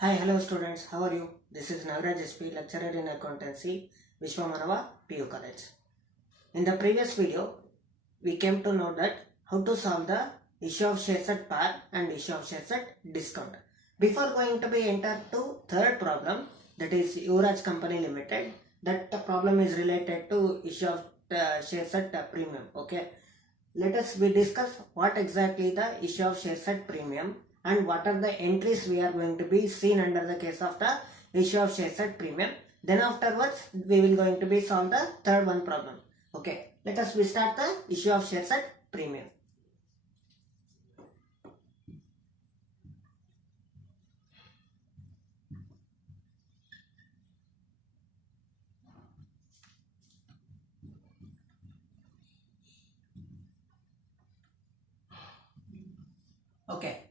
Hi, hello students. How are you? This is Nagaraj SP, lecturer in accountancy, Vishwamanava PU College. In the previous video, we came to know that how to solve the issue of shares at par and issue of shares at discount. Before going to be entered to third problem, that is Yuvraj Company Limited, that the problem is related to issue of shares at premium. Okay, let us discuss what exactly the issue of shares at premium and what are the entries we are going to be seen under the case of the issue of shares at premium. Then afterwards we will going to be solve the third one problem. Okay, let us start the issue of shares at premium. Okay,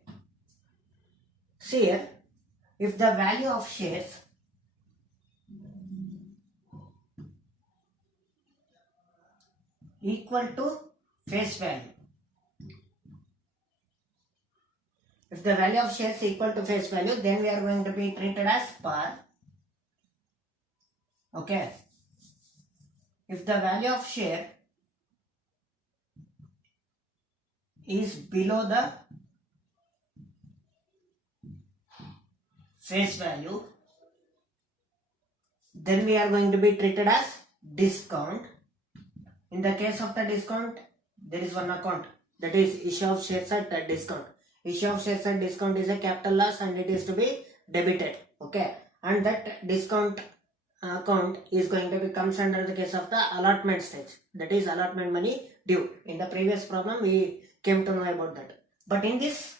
see here, if the value of shares equal to face value, if the value of shares equal to face value, then we are going to be treated as par. Okay, if the value of share is below the face value, then we are going to be treated as discount. In the case of the discount, there is one account, that is issue of shares at discount. Issue of shares at discount is a capital loss and it is to be debited. Okay, and that discount account is going to be comes under the case of the allotment stage, that is allotment money due. In the previous problem we came to know about that, but in this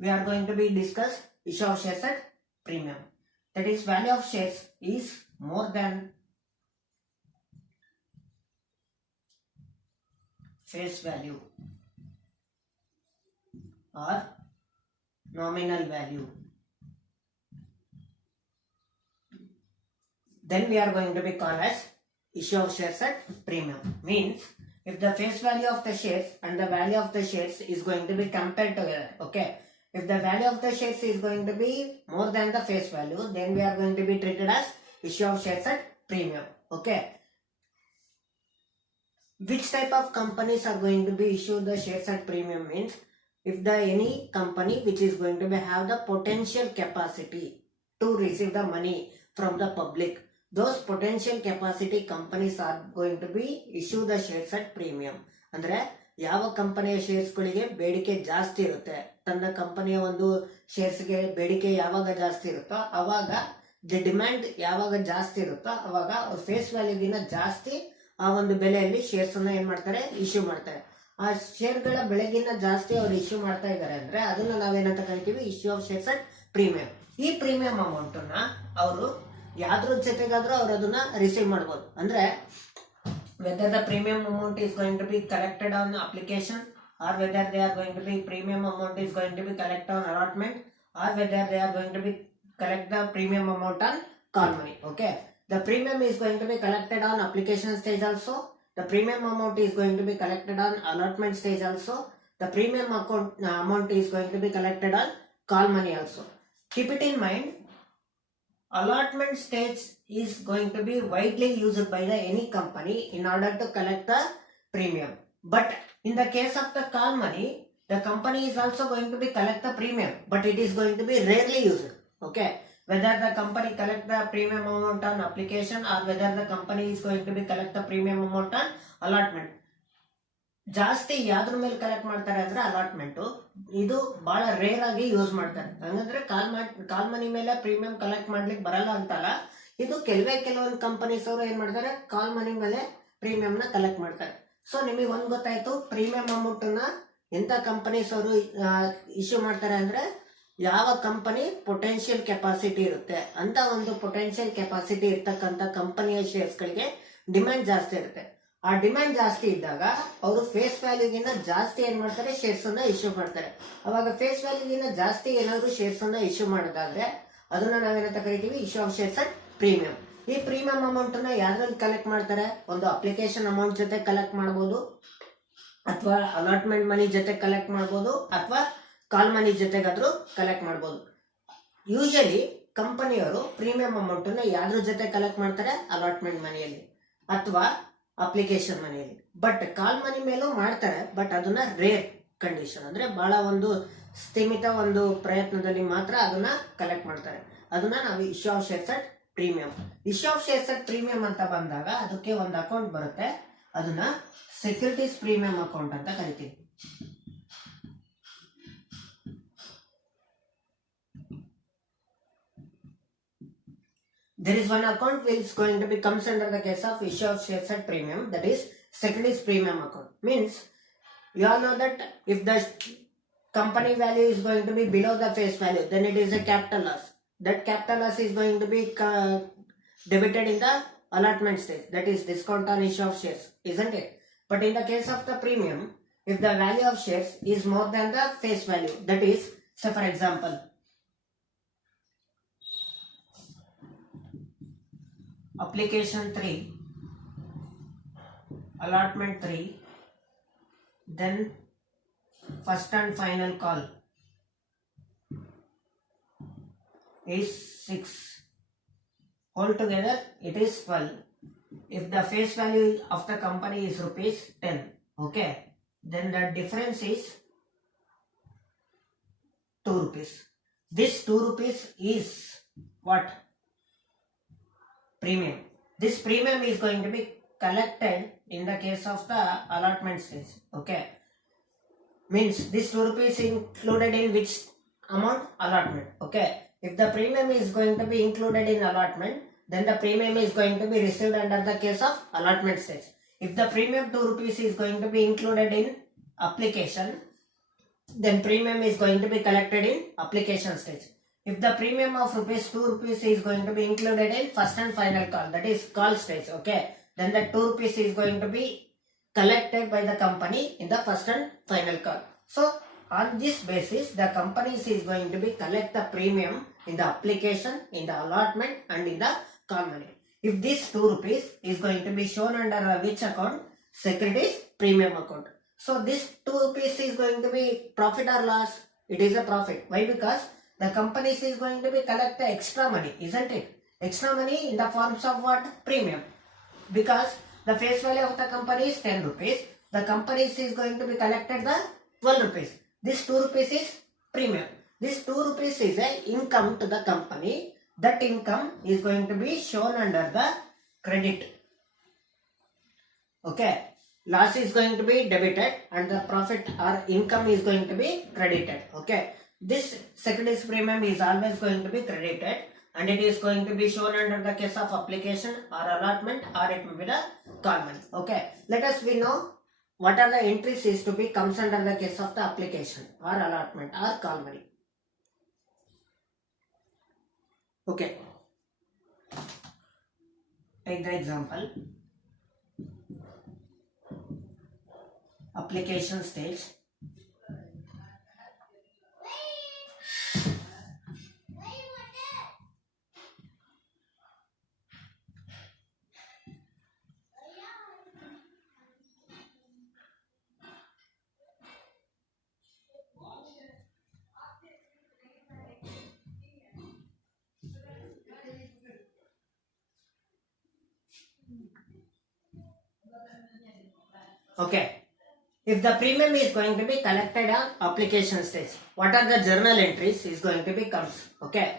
we are going to be discuss issue of shares at premium, that is value of shares is more than face value or nominal value, then we are going to be called as issue of shares at premium. Means if the face value of the shares and the value of the shares is going to be compared together. Okay, if the value of the shares is going to be more than the face value, then we are going to be treated as issue of shares at premium. Okay, which type of companies are going to be issued the shares at premium means if the any company which is going to be have the potential capacity to receive the money from the public, those potential capacity companies are going to be issue the shares at premium. ಅಂದ್ರೆ ಯಾವ ಕಂಪನಿಯ ಶೇರ್ಸ್ಗಳಿಗೆ ಬೇಡಿಕೆ ಜಾಸ್ತಿ ಇರುತ್ತೆ, ತನ್ನ ಕಂಪನಿಯ ಒಂದು ಶೇರ್ಸ್ಗೆ ಬೇಡಿಕೆ ಯಾವಾಗ ಜಾಸ್ತಿ ಇರುತ್ತೋ ಅವಾಗ ದಿ ಡಿಮ್ಯಾಂಡ್ ಯಾವಾಗ ಜಾಸ್ತಿ ಇರುತ್ತೋ ಅವಾಗ ಫೇಸ್ ವ್ಯಾಲ್ಯೂಗಿನ ಜಾಸ್ತಿ ಆ ಒಂದು ಬೆಲೆಯಲ್ಲಿ ಶೇರ್ಸ್ ಅನ್ನ ಏನ್ ಮಾಡ್ತಾರೆ, ಇಶ್ಯೂ ಮಾಡ್ತಾರೆ. ಆ ಶೇರ್ಗಳ ಬೆಲೆಗಿನ್ನ ಜಾಸ್ತಿ ಅವ್ರು ಇಶ್ಯೂ ಮಾಡ್ತಾ ಇದ್ದಾರೆ ಅಂದ್ರೆ ಅದನ್ನ ನಾವೇನಂತ ಕರಿತೀವಿ, issue of shares at premium. ಈ ಪ್ರೀಮಿಯಂ ಅಮೌಂಟ್ ನ ಅವರು ಯಾವ್ದ್ರ ಜೊತೆಗಾದ್ರೂ ಅವ್ರು ಅದನ್ನ ರಿಸೀವ್ ಮಾಡ್ಬೋದು. ಅಂದ್ರೆ whether the premium amount is going to be collected on application or whether they are going to be premium amount is going to be collected on allotment or whether they are going to be collect the premium amount on call money. Okay, the premium is going to be collected on application stage also, the premium amount is going to be collected on allotment stage also, the premium amount is going to be collected on call money also. Keep it in mind, allotment stage is going to be widely used by the any company in order to collect the premium, but in the case of the call money, the company is also going to be collect the premium, but it is going to be rarely used. Okay, whether the company collect the premium amount on application or whether the company is going to be collect the premium amount on allotment, ಜಾಸ್ತಿ ಯಾವ್ದ್ರ ಮೇಲೆ collect ಮಾಡ್ತಾರೆ ಅಂದ್ರೆ allotment, ಇದು ಬಹಳ rare ಆಗಿ use ಮಾಡ್ತಾರೆ. ಹಂಗಂದ್ರೆ ಕಾಲ್ ಮನಿ ಮೇಲೆ ಪ್ರೀಮಿಯಂ ಕಲೆಕ್ಟ್ ಮಾಡ್ಲಿಕ್ಕೆ ಬರಲ್ಲ ಅಂತಲ್ಲ, ಇದು ಕೆಲವೊಂದು ಕಂಪನೀಸ್ ಅವರು ಏನ್ ಮಾಡ್ತಾರೆ, ಕಾಲ್ ಮನಿ ಮೇಲೆ ಪ್ರೀಮಿಯಂ ನ ಕಲೆಕ್ಟ್ ಮಾಡ್ತಾರೆ. ಸೊ ನಿಮಗೆ ಒಂದ್ ಗೊತ್ತಾಯ್ತು, ಪ್ರೀಮಿಯಂ ಅಮೌಂಟ್ ನ ಎಂತ ಕಂಪನೀಸ್ ಅವರು ಇಶ್ಯೂ ಮಾಡ್ತಾರೆ ಅಂದ್ರೆ ಯಾವ ಕಂಪನಿ ಪೊಟೆನ್ಶಿಯಲ್ ಕೆಪಾಸಿಟಿ ಇರುತ್ತೆ ಅಂತ ಒಂದು ಪೊಟೆನ್ಶಿಯಲ್ ಕೆಪಾಸಿಟಿ ಇರ್ತಕ್ಕಂಥ ಕಂಪನಿಯ ಶೇರ್ಸ್ ಗಳಿಗೆ ಡಿಮ್ಯಾಂಡ್ ಜಾಸ್ತಿ ಇರುತ್ತೆ. ಆ ಡಿಮ್ಯಾಂಡ್ ಜಾಸ್ತಿ ಇದ್ದಾಗ ಅವರು ಫೇಸ್ ವ್ಯಾಲ್ಯೂಗಿನ ಜಾಸ್ತಿ ಏನ್ ಮಾಡ್ತಾರೆ, ಶೇರ್ಸ್ ಅನ್ನ ಇಶ್ಯೂ ಮಾಡ್ತಾರೆ. ಅವಾಗ ಫೇಸ್ ವ್ಯಾಲ್ಯೂಗಿನ ಜಾಸ್ತಿ ಏನಾದ್ರು ಶೇರ್ಸ್ ಅನ್ನ ಇಶ್ಯೂ ಮಾಡೋದಾದ್ರೆ ಅದನ್ನ ನಾವೇನಂತ ಕರಿತೀವಿ, issue of shares at premium. ಈ ಪ್ರೀಮಿಯಂ ಅಮೌಂಟ್ ನ ಯಾವ್ದ್ರಲ್ಲಿ ಕಲೆಕ್ಟ್ ಮಾಡ್ತಾರೆ, ಒಂದು ಅಪ್ಲಿಕೇಶನ್ ಅಮೌಂಟ್ ಜೊತೆ ಕಲೆಕ್ಟ್ ಮಾಡಬಹುದು ಅಥವಾ ಅಲಾಟ್ಮೆಂಟ್ ಮನಿ ಜೊತೆ ಕಲೆಕ್ಟ್ ಮಾಡ್ಬೋದು ಅಥವಾ ಕಾಲ್ ಮನಿ ಜೊತೆಗಾದ್ರೂ ಕಲೆಕ್ಟ್ ಮಾಡ್ಬೋದು. ಯೂಶಲಿ ಕಂಪನಿಯವರು ಪ್ರೀಮಿಯಂ ಅಮೌಂಟ್ ನ ಯಾವ್ದ್ರ ಜೊತೆ ಕಲೆಕ್ಟ್ ಮಾಡ್ತಾರೆ? ಅಲಾಟ್ಮೆಂಟ್ ಮನಿಯಲ್ಲಿ ಅಥವಾ ಅಪ್ಲಿಕೇಶನ್ ಮನಿಯಲ್ಲಿ. ಬಟ್ ಕಾಲ್ ಮನಿ ಮೇಲೂ ಮಾಡ್ತಾರೆ, ಬಟ್ ಅದನ್ನ ರೇರ್ ಕಂಡೀಷನ್, ಅಂದ್ರೆ ಬಹಳ ಒಂದು ಸ್ಥೀಮಿತ ಒಂದು ಪ್ರಯತ್ನದಲ್ಲಿ ಮಾತ್ರ ಅದನ್ನ ಕಲೆಕ್ಟ್ ಮಾಡ್ತಾರೆ. ಅದನ್ನ ನಾವು issue of shares at premium. Issue of shares at premium ಅಂತ ಬಂದಾಗ ಅದಕ್ಕೆ ಒಂದು ಅಕೌಂಟ್ ಬರುತ್ತೆ, ಅದನ್ನ ಸೆಕ್ಯೂರಿಟೀಸ್ ಪ್ರೀಮಿಯಂ ಅಕೌಂಟ್ ಅಂತ ಕರಿತೀವಿ. There is one account which is going to be comes under the case of issue of shares at premium, that is securities premium account. Means you all know that if the company value is going to be below the face value, then it is a capital loss. That capital loss is going to be debited in the allotment stage, that is discount on issue of shares, isn't it? But in the case of the premium, if the value of shares is more than the face value, that is, say for example, application 3, allotment 3, then first and final call is 6. Altogether it is 12. If the face value of the company is rupees 10, okay, then the difference is 2 rupees. This 2 rupees is what? Premium. This premium is going to be collected in the case of the allotment stage. Okay. Means this 2 rupees included in which amount? Allotment. Okay. If the premium is going to be included in allotment, then the premium is going to be received under the case of allotment stage. If the premium 2 rupees is going to be included in application, then premium is going to be collected in application stage. If the premium of rupees 2 rupees is going to be included in first and final call, that is call stage, okay, then the 2 rupees is going to be collected by the company in the first and final call. So on this basis, the companies is going to be collect the premium in the application, in the allotment and in the call money. If this 2 rupees is going to be shown under which account? Securities premium account. So this 2 rupees is going to be profit or loss? It is a profit. Why? Because the companies is going to be collect the extra money, isn't it? Extra money in the forms of what? Premium. Because the face value of the company is 10 rupees. The companies is going to be collected the 12 rupees. This 2 rupees is premium. This 2 rupees is a income to the company. That income is going to be shown under the credit. Okay. Loss is going to be debited and the profit or income is going to be credited. Okay. This securities premium is always going to be credited and it is going to be shown under the case of application or allotment, or it may be the call money. Okay. Let us we know what are the entries is to be comes under the case of the application or allotment or call money. Okay. Take the example. Application stage. Okay. If the premium is going to be collected on application stage, what are the journal entries is going to be comes? Okay.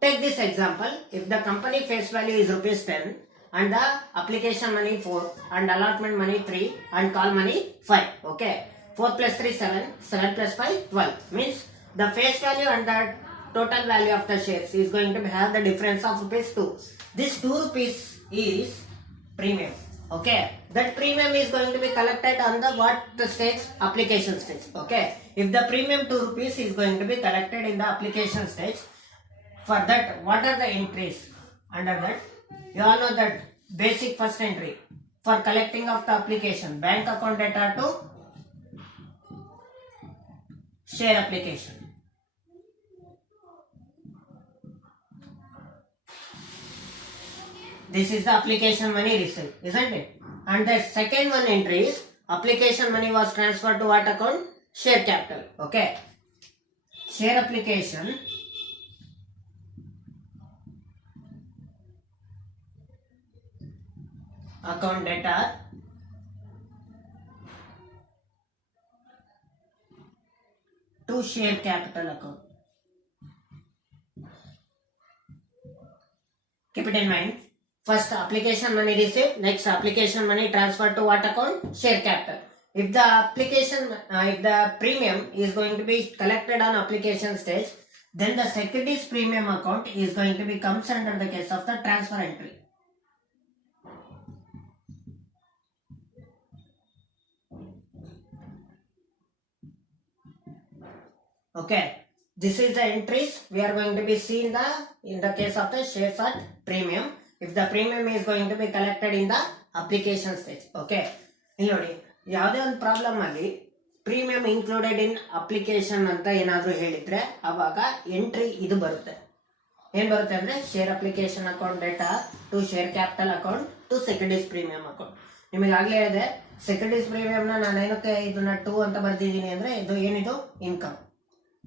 Take this example. If the company face value is rupees 10 and the application money 4 and allotment money 3 and call money 5. Okay. 4 plus 3 7, 7 plus 5 12. Means the face value and the total value of the shares is going to have the difference of rupees 2. This 2 rupees is premium. Okay, that premium is going to be collected on the what the stage? Application stage. Okay, if the premium 2 rupees is going to be collected in the application stage, for that what are the entries under that? You all know that basic first entry for collecting of the application, bank account data to share application. This is the application money received, isn't it? And the second one entry is application money was transferred to what account? Share capital. Okay. Share application account data to share capital account. Keep it in mind. First application money received, next application money transferred to what account? Share capital. If the premium is going to be collected on application stage, then the securities premium account is going to be comes under the case of the transfer entry. Okay, this is the entries we are going to be seeing in the case of the shares at premium. If the premium is going to be collected in the application stage. Okay, ಇಲ್ಲಿ ನೋಡಿ ಯಾವುದೇ ಒಂದು problem ಅಲ್ಲಿ premium included in application ಅಂತ ಏನಾದ್ರೂ ಹೇಳಿದ್ರೆ ಅವಾಗ entry ಇದು ಬರುತ್ತೆ. ಏನ್ ಬರುತ್ತೆ ಅಂದ್ರೆ share application account data to share capital account to securities premium account. ನಿಮಗೆ ಆಗ್ಲೇ ಇದೆ ಸೆಕ್ಯೂರಿಟೀಸ್ ಪ್ರೀಮಿಯಂ ನಾನು ಏನಕ್ಕೆ ಇದನ್ನ 2 ಅಂತ ಬರ್ದಿದ್ದೀನಿ ಅಂದ್ರೆ ಇದು ಏನಿದು ಇನ್ಕಮ್.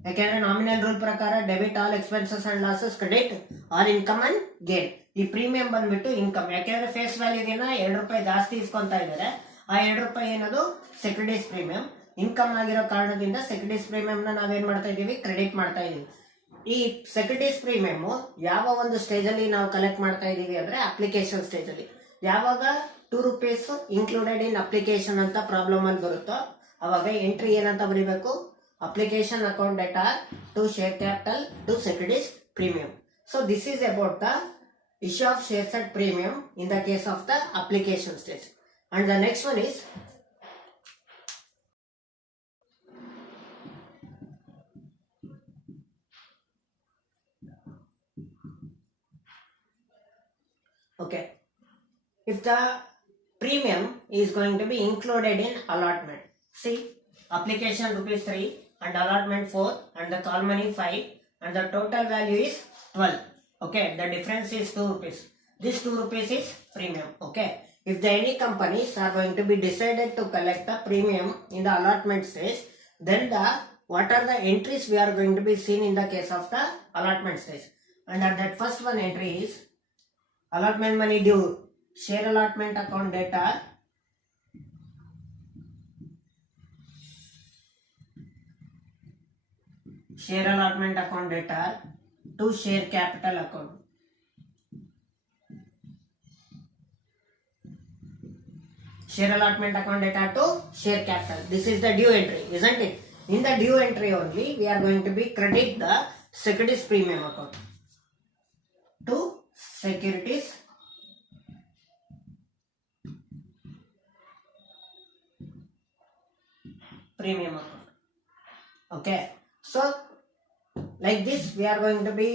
ಯಾಕೆಂದ್ರೆ ನಾಮಿನಲ್ ರೂಲ್ ಪ್ರಕಾರ debit all expenses and losses, credit all income and gain. ಈ ಪ್ರೀಮಿಯಂ ಬಂದ್ಬಿಟ್ಟು ಇನ್ಕಮ್. ಯಾಕೆಂದ್ರೆ ಫೇಸ್ ವ್ಯಾಲ್ಯೂಗಿನ 2 ರೂಪಾಯಿ ಜಾಸ್ತಿ ಇಸ್ಕೊಂತಾ ಇದ್ದಾರೆ. ಆ 2 ರೂಪಾಯಿ ಏನದು ಸೆಕ್ಯೂರಿಟೀಸ್ ಪ್ರೀಮಿಯಂ. ಇನ್ಕಮ್ ಆಗಿರೋ ಕಾರಣದಿಂದ ಸೆಕ್ಯೂರಿಟೀಸ್ ಪ್ರೀಮಿಯಂ ನಾವೇನ್ ಮಾಡ್ತಾ ಇದೀವಿ? ಕ್ರೆಡಿಟ್ ಮಾಡ್ತಾ ಇದೀವಿ. ಈ ಸೆಕ್ಯೂರಿಟೀಸ್ ಪ್ರೀಮಿಯಂ ಯಾವ ಒಂದು ಸ್ಟೇಜ್ ಅಲ್ಲಿ ನಾವು ಕಲೆಕ್ಟ್ ಮಾಡ್ತಾ ಇದೀವಿ ಅಂದ್ರೆ ಅಪ್ಲಿಕೇಶನ್ ಸ್ಟೇಜ್ ಅಲ್ಲಿ. ಯಾವಾಗ 2 ರೂಪೀಸ್ ಇನ್ಕ್ಲೂಡೆಡ್ ಇನ್ ಅಪ್ಲಿಕೇಶನ್ ಅಂತ ಪ್ರಾಬ್ಲಮ್ ಅಲ್ಲಿ ಬರುತ್ತೋ ಅವಾಗ ಎಂಟ್ರಿ ಏನಂತ ಬರೀಬೇಕು? application account data to share capital to securities premium. So this is about the issue of shares at premium in the case of the application stage. And the next one is okay, if the premium is going to be included in allotment. See, application ₹3 and allotment 4 and the call money 5 and the total value is 12. Okay, the difference is 2 rupees. This 2 rupees is premium. Okay, if the any companies are going to be decided to collect the premium in the allotment stage, then what are the entries we are going to be seen in the case of the allotment stage? Under that first one entry is allotment money due, share allotment account data share allotment account data to share capital account. Share allotment account data to share capital. This is the due entry, isn't it? In the due entry only, we are going to be credit the securities premium account to securities premium account. Okay, so like this we are going to be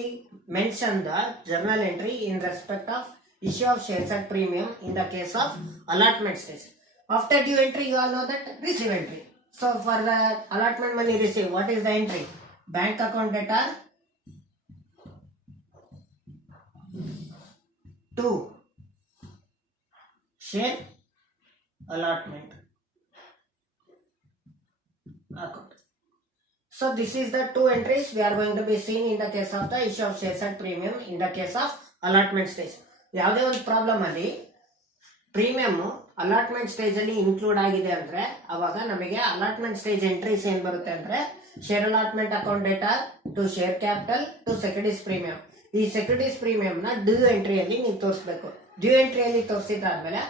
mention the journal entry in respect of issue of shares at premium in the case of allotment stage. After due entry you all know that receive entry. So for the allotment money received, what is the entry? Bank account data to share allotment account. So this is the 2 entries we are going to be seeing in the case of the issue of shares at premium in the case of allotment stage. ಯಾವುದೇ ಒಂದು problem ಅಲ್ಲಿ premium allotment stage ಅಲ್ಲಿ include ಆಗಿದೆ ಅಂದ್ರೆ ಅವಾಗ ನಮಗೆ allotment stage entries ಏನ್ ಬರುತ್ತೆ ಅಂದ್ರೆ share allotment account data to share capital to securities premium. ಈ ಸೆಕ್ಯೂರಿಟೀಸ್ ಪ್ರೀಮಿಯಂ ನ ಡ್ಯೂ ಎಂಟ್ರಿಯಲ್ಲಿ ನೀವು ತೋರಿಸಬೇಕು. ಡ್ಯೂ ಎಂಟ್ರಿಯಲ್ಲಿ ತೋರಿಸಿದಾದ್ಮೇಲೆ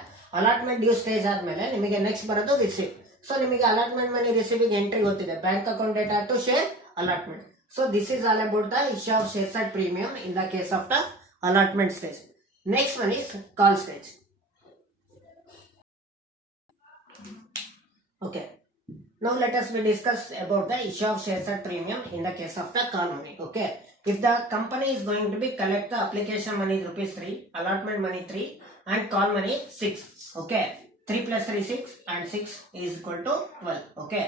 ಅಲಾಟ್ಮೆಂಟ್ ಡ್ಯೂ ಸ್ಟೇಜ್ ಆದ್ಮೇಲೆ ನಿಮಗೆ ನೆಕ್ಸ್ಟ್ ಬರೋದು ರಿಸೀವ್. ಸೊ ನಿಮಗೆ ಅಲಾಟ್ಮೆಂಟ್ ಮನಿ ರಿಸೀವಿಂಗ್ ಎಂಟ್ರಿ ಗೊತ್ತಿದೆ, bank account data to share allotment. So this is all about the issue of shares at premium in the case of the allotment stage. Next one is call stage. Okay, now let us discuss about the issue of shares at premium in the case of the call money. Okay, if the company is going to be collect the application money ₹3, allotment money 3 and call money 6. Okay, 3 plus 3 6 and 6 is equal to 12. Okay,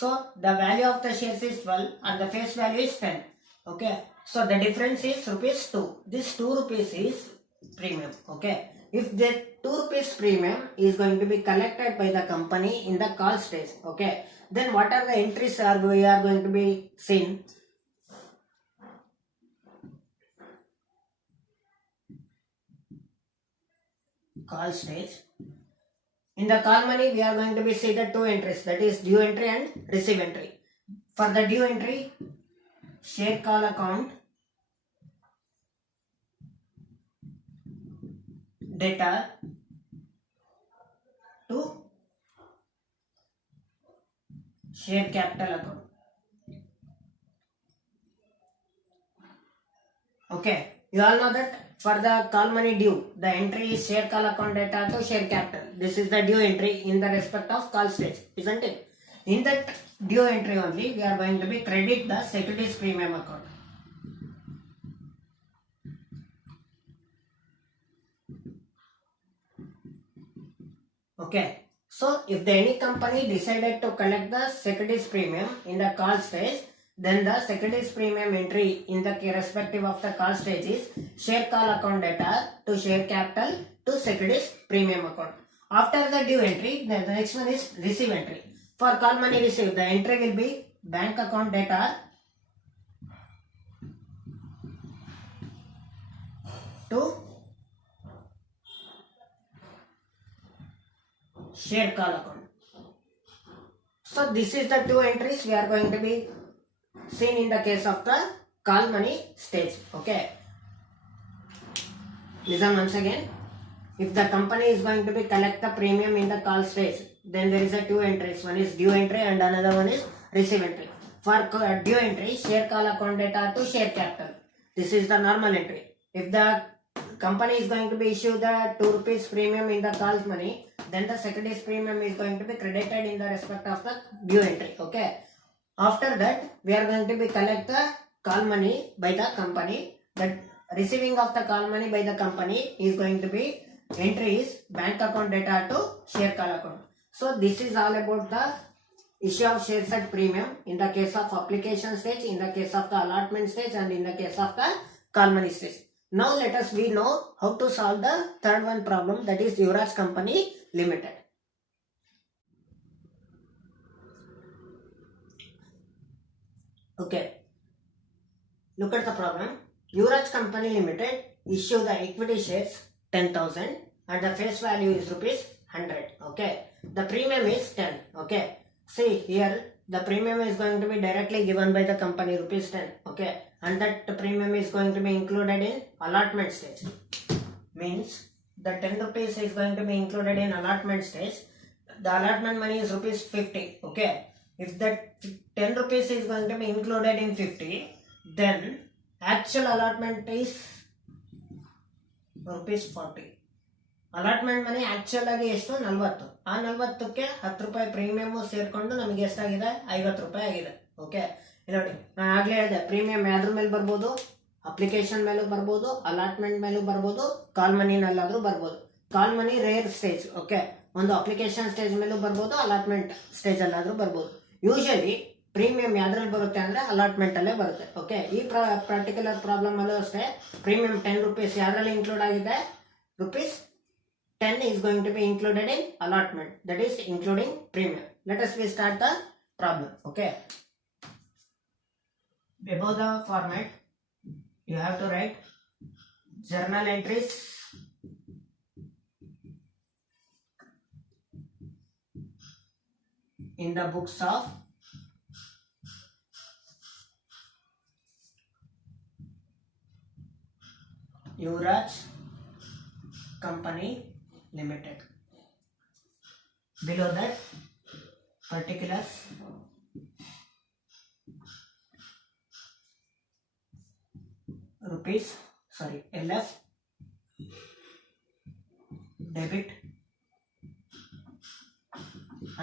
so the value of the shares is 12 and the face value is 10. Okay, so the difference is ₹2. This 2 rupees is premium. Okay, if the 2 rupees premium is going to be collected by the company in the call stage. Okay. Then what are the entries we are going to be seen? Call stage. In the call money, we are going to be see the 2 entries, that is due entry and receive entry. For the due entry, share call account data to share capital account. Okay, you all know that for the call money due, the entry is share call account data to share capital. This is the due entry in the respect of call stage, isn't it? In that due entry only, we are going to be credit the securities premium account. Okay, so if any company decided to collect the securities premium in the call stage, then the securities premium entry in the respective of the call stage is share call account data to share capital to securities premium account. After the due entry, then the next one is receive entry. For call money received, the entry will be bank account data to share call account. So this is the 2 entries we are going to be seen in the case of the call money stage. Okay. Listen once again. If the company is going to be collect the premium in the call stage, then there is a 2 entries. One is due entry and another one is receive entry. For due entry, share call account data to share capital. This is the normal entry. If the company is going to be issue the 2 rupees premium in the call money, then the securities premium is going to be credited in the respect of the due entry. Okay. After that, we are going to be collect the call money by the company. That receiving of the call money by the company is going to be entry is bank account data to share call account. So this is all about the issue of shares at premium in the case of application stage, in the case of the allotment stage, and in the case of the call money stage. Now let us we know how to solve the third one problem, that is Yuvraj Company Limited. Okay. Look at the problem. Yuvraj Company Limited issue the equity shares 10,000 and the face value is rupees 100. Okay. The premium is 10. Okay. See here, the premium is going to be directly given by the company rupees 10. Okay. And that the premium is going to be included in allotment stage. Means the 10 rupees is going to be included in allotment stage. The allotment money is rupees 50. Okay. If that 10 rupees is going to be included in 50, then actual allotment is rupees 40. Allotment money actual ಆಗಿ ಎಷ್ಟು 40. ಆ 40ಕ್ಕೆ 10 ರೂಪಾಯಿ premium ಸೇರ್ಕೊಂಡು ನಮಗೆ ಎಷ್ಟಾಗಿದೆ 50 ರೂಪಾಯಿ ಆಗಿದೆ. Okay, ನೋಡಿ ನಾನು ಆಗ್ಲೇ ಹೇಳಿದೆ ಪ್ರೀಮಿಯಂ ಯಾವ್ದ್ರ ಮೇಲೆ ಬರ್ಬೋದು, ಅಪ್ಲಿಕೇಶನ್ ಮೇಲೂ ಬರ್ಬೋದು, ಅಲಾಟ್ಮೆಂಟ್ ಮೇಲೂ ಬರ್ಬೋದು, ಕಾಲ್ ಮನಿನಲ್ಲಾದ್ರೂ ಬರ್ಬೋದು. ಕಾಲ್ ಮನಿ ರೇರ್ ಸ್ಟೇಜ್. ಓಕೆ, ಒಂದು ಅಪ್ಲಿಕೇಶನ್ ಸ್ಟೇಜ್ ಮೇಲೂ ಬರ್ಬೋದು, ಅಲಾಟ್ಮೆಂಟ್ ಸ್ಟೇಜ್ ಅಲ್ಲಾದ್ರೂ ಬರ್ಬೋದು. ಯೂಶಲಿ ಪ್ರೀಮಿಯಂ ಯಾವ್ದ್ರಲ್ಲಿ ಬರುತ್ತೆ ಅಂದ್ರೆ ಅಲಾಟ್ಮೆಂಟ್ ಅಲ್ಲೇ ಬರುತ್ತೆ. ಓಕೆ, ಈ ಪರ್ಟಿಕ್ಯುಲರ್ ಪ್ರಾಬ್ಲಮ್ ಅಲ್ಲೂ ಅಷ್ಟೇ ಪ್ರೀಮಿಯಂ 10 ರೂಪೀಸ್ ಯಾವ್ದ್ರಲ್ಲಿ ಇನ್ಕ್ಲೂಡ್ ಆಗಿದೆ, rupees 10 is going to be included in allotment, that is including premium. Let us start the problem. Okay, above the format you have to write journal entries in the books of Yuvraj Company Limited. Below that, particulars, LF, debit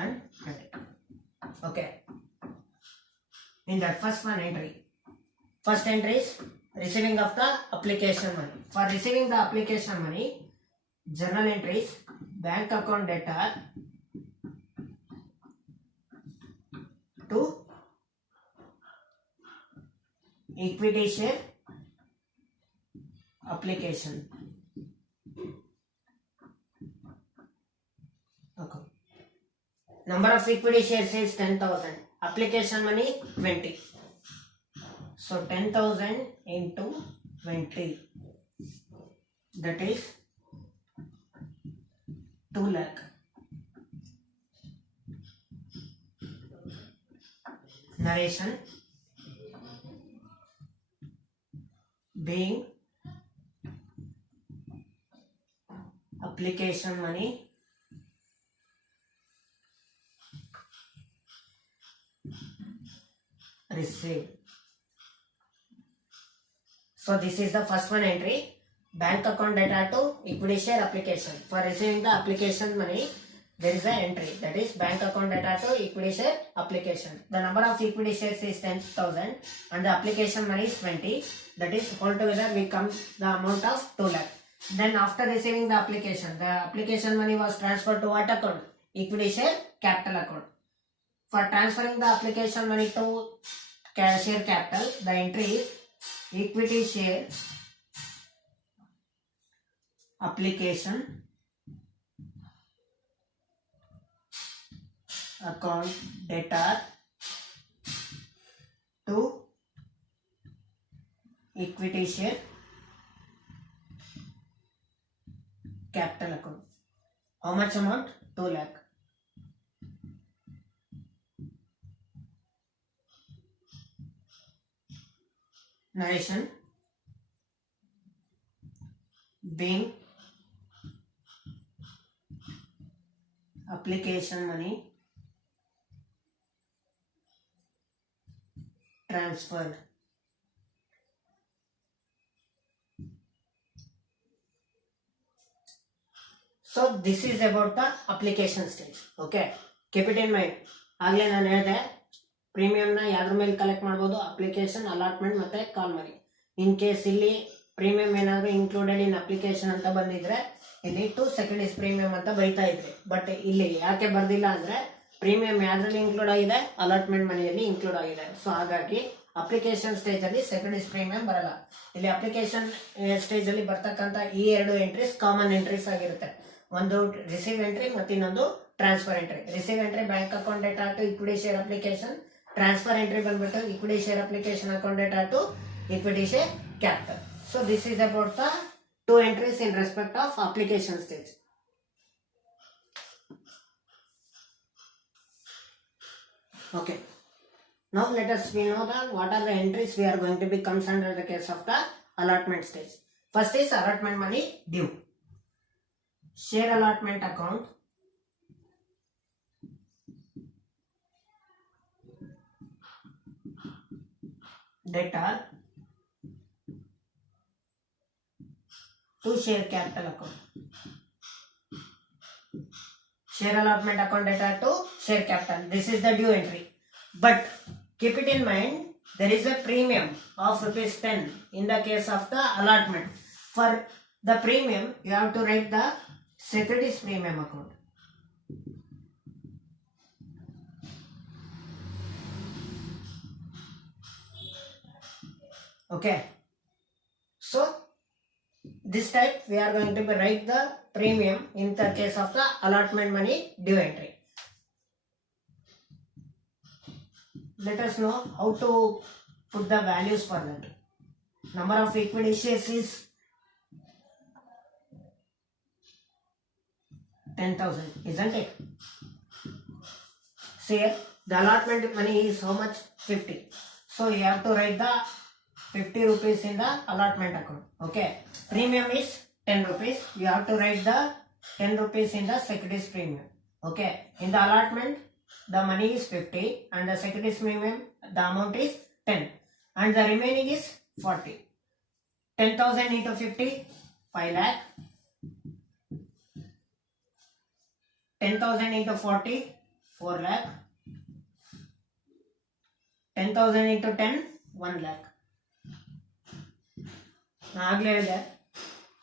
and credit. Okay, in that first entry is receiving of the application money. For receiving the application money, journal entries, bank account data to equity share application. Number of equity shares is 10,000. Application money 20. So 10,000 into 20, that is 2 lakh. Narration: being application money received. So this is the first one entry. Bank account data to equity share application. For receiving the application money, there is an entry, that is bank account data to equity share application. The number of equity shares is 10,000 and the application money is 20. That is altogether we come the amount of 2 lakh. Then after receiving the application money was transferred to what account? Equity share capital account. For transferring the application money to share capital, the entry is equity share application account data to equity share capital account. How much amount? 2 lakh. Narration: being application money transferred. So this is about the application stage. Okay, keep it in mind. ಆಗಲೇ ನಾನು ಹೇಳಿದೆ ಪ್ರೀಮಿಯಂನ ಯಾವ್ದ್ರ ಮೇಲೆ collect ಮಾಡ್ಬೋದು? Application, allotment ಮತ್ತೆ ಕಾಲ್ ಮನಿ. In case ಇಲ್ಲಿ premium ಏನಾದ್ರು included in application ಅಂತ ಬಂದಿದ್ರೆ ಇಲ್ಲಿ ಟು ಸೆಕೆಂಡರೀಸ್ ಪ್ರೀಮಿಯಂ ಅಂತ ಬರೀತಾ ಇದ್ರಿ. ಬಟ್ ಇಲ್ಲಿ ಯಾಕೆ ಬರ್ದಿಲ್ಲ ಅಂದ್ರೆ ಪ್ರೀಮಿಯಂ ಯಾವ್ದ್ರಲ್ಲಿ ಇನ್ಕ್ಲೂಡ್ ಆಗಿದೆ? ಅಲಾಟ್ಮೆಂಟ್ ಮನಿಯಲ್ಲಿ ಇನ್ಕ್ಲೂಡ್ ಆಗಿದೆ. ಸೊ ಹಾಗಾಗಿ ಅಪ್ಲಿಕೇಶನ್ ಸ್ಟೇಜ್ ಅಲ್ಲಿ ಸೆಕೆಂಡರೀಸ್ ಪ್ರೀಮಿಯಂ ಬರಲ್ಲ. ಇಲ್ಲಿ ಅಪ್ಲಿಕೇಶನ್ ಸ್ಟೇಜ್ ಅಲ್ಲಿ ಬರ್ತಕ್ಕಂತ ಈ ಎರಡು ಎಂಟ್ರೀಸ್ ಕಾಮನ್ ಎಂಟ್ರೀಸ್ ಆಗಿರುತ್ತೆ. ಒಂದು ರಿಸೀವ್ ಎಂಟ್ರಿ ಮತ್ತು ಇನ್ನೊಂದು transfer entry. Receive entry bank account data to equity share application. Transfer entry ಬಂದ್ಬಿಟ್ಟು equity share application account data to equity share capital. So this is about the two entries in respect of application stage. Okay. Now let us know that what are the entries we are going to be comes under the case of the allotment stage. First is allotment money due. Share allotment account data to share capital account. Share allotment account data to share capital. This is the due entry. But keep it in mind, there is a premium of rupees 10 in the case of the allotment. For the premium, you have to write the securities premium account. Okay. So this type we are going to write the premium in the case of the allotment money due entry. Let us know how to put the values for that. Number of equity shares is 10,000, isn't it? So here the allotment money is how much? 50. So you have to write the 50 rupees in the allotment account. Okay. Premium is 10 rupees. You have to write the 10 rupees in the securities premium. Okay. In the allotment, the money is 50 and the securities premium, the amount is 10 and the remaining is 40. 10,000 into 50, 5 lakh. 10,000 into 40, 4 lakh. 10,000 into 10, 1 lakh. ಆಗಲೇ ಹೇಳಿದೆ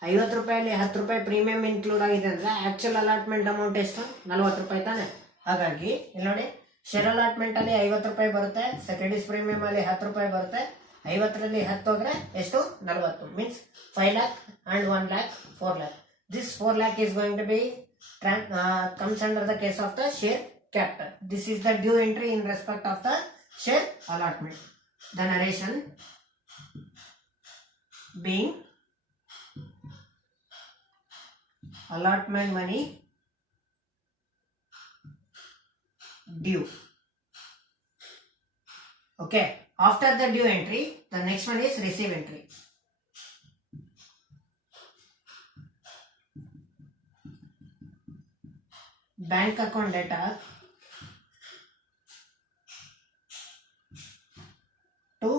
50 ರೂಪಾಯಲ್ಲಿ 10 ರೂಪಾಯಿ premium include ಆಗಿದೆ ಅಂದ್ರೆ actual allotment amount ಎಷ್ಟು? 40 ರೂಪಾಯಿ ತಾನೆ. ಹಾಗಾಗಿ ಇಲ್ಲಿ ನೋಡಿ, ಶೇರ್ ಅಲಾಟ್ಮೆಂಟ್ ಅಲ್ಲಿ 50 ರೂಪಾಯಿ ಬರುತ್ತೆ, ಸೆಕ್ಯೂರಿಟೀಸ್ ಪ್ರೀಮಿಯಂ ಅಲ್ಲಿ 10 ರೂಪಾಯಿ ಬರುತ್ತೆ. 50ರಲ್ಲಿ 10 ಹೋದ್ರೆ ಎಷ್ಟು? 40. Means 5 lakh and 1 lakh, 4 lakh. This 4 lakh is going to be comes under the case of the share capital. This is the due entry in respect of the share allotment. The narration being allotment money due. Okay. After the due entry, the next one is receive entry. Bank account data to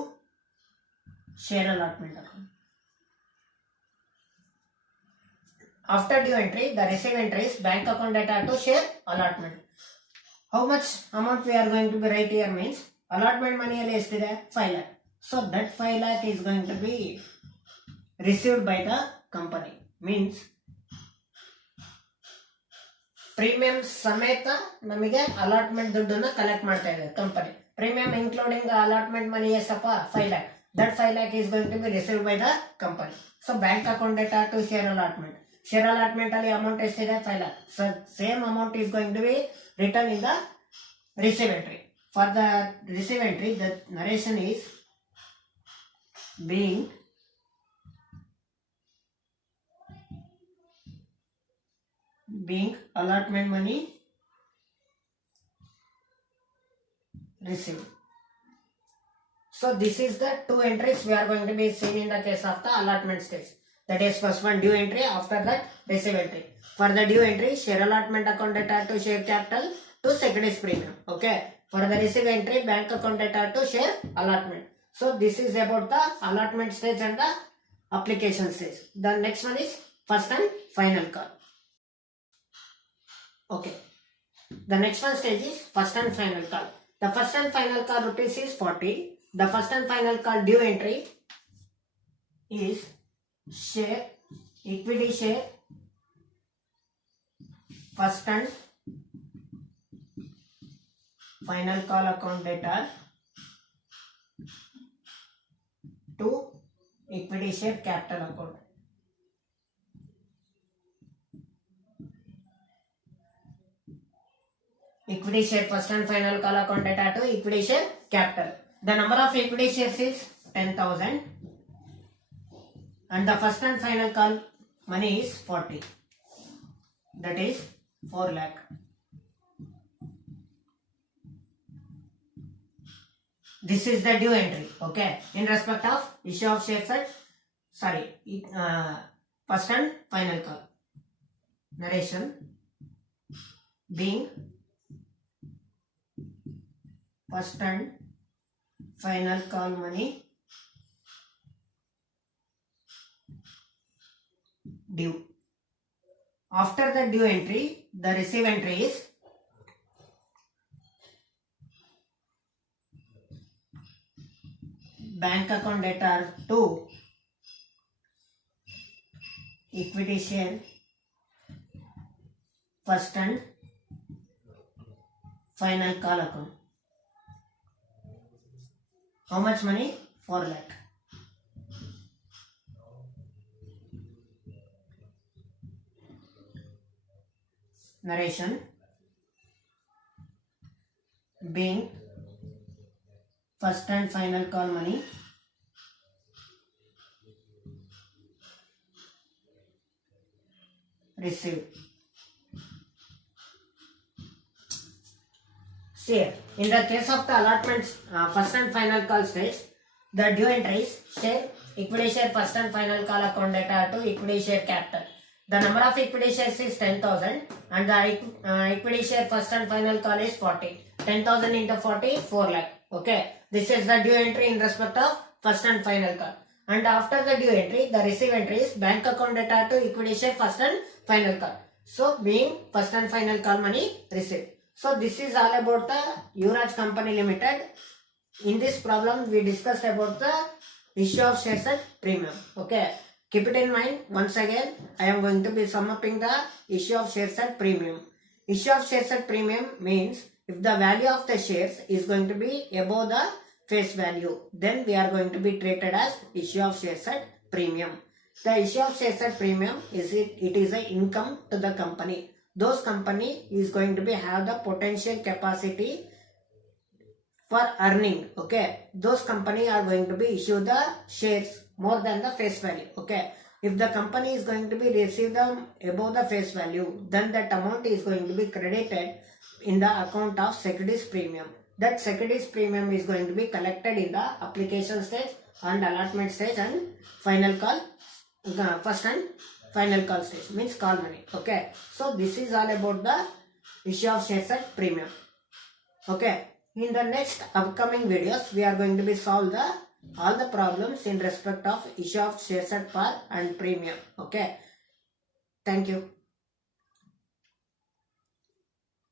share allotment account. After due entry, the receive entry is bank account data to share allotment. How much amount we are going to be write here means allotment money alli estide 5 lakh. So that 5 lakh is going to be received by the company. Means premium ಸಮೇತ ನಮಗೆ allotment ದುಡ್ಡನ್ನ collect ಮಾಡ್ತಾ ಇದೆ company. Premium including the allotment ಮನಿ ಎಷ್ಟಪ್ಪ 5 lakh. That 5 lakh is going to be received by the company. So bank account data to share allotment. Share allotment ಅಲ್ಲಿ amount ಎಷ್ಟಿದೆ 5 lakh. So same amount is going to be written in the receive entry. For the receive entry, the narration is being allotment money received. So this is the two entries we are going to be seeing in the case of the allotment stage. That is first one due entry, after that receive entry. For the due entry, share allotment account data to share capital to securities premium. Okay. For the receive entry, bank account data to share allotment. So this is about the allotment stage and the application stage. The next one is first and final call. Okay. The next one stage is first and final call. The first and final call rupees is 40. The first and final call due entry is share, equity share, first and final call account data to equity share capital account. Equity share first and final call account data to equity share capital. The number of equity shares is 10,000 and the first and final call money is 40. That is 4 lakh. This is the due entry. Okay. In respect of issue of shares at first and final call. Narration being first and final call money due. After the due entry, the receive entry is bank account data to equity share first and final call account. How much money? 4 lakh. Narration being first and final call money received. Here, in the case of the allotments first and final call stage, the due entries share, equity share first and final call account data to equity share capital. The number of equity shares is 10,000 and the equity share first and final call is 40. 10,000 into 40, 4 lakh. Okay. This is the due entry in respect of first and final call. And after the due entry, the receive entry is bank account data to equity share first and final call. So being first and final call money received. So this is all about the Yuvraj Company Limited. In this problem, we discussed about the issue of shares at premium. Okay. Keep it in mind. Once again, I am going to be summing the issue of shares at premium. Issue of shares at premium means if the value of the shares is going to be above the face value, then we are going to be treated as issue of shares at premium. The issue of shares at premium is it is an income to the company. those company is going to be have the potential capacity for earning. Okay, those company are going to be issue the shares more than the face value. Okay, if the company is going to be receive them above the face value, then that amount is going to be credited in the account of securities premium. That securities premium is going to be collected in the application stage and allotment stage and final call, first and final call stage, means call money. Okay, so this is all about the issue of shares at premium. Okay, in the next upcoming videos we are going to be solve the all the problems in respect of issue of shares at par and premium. Okay, thank you.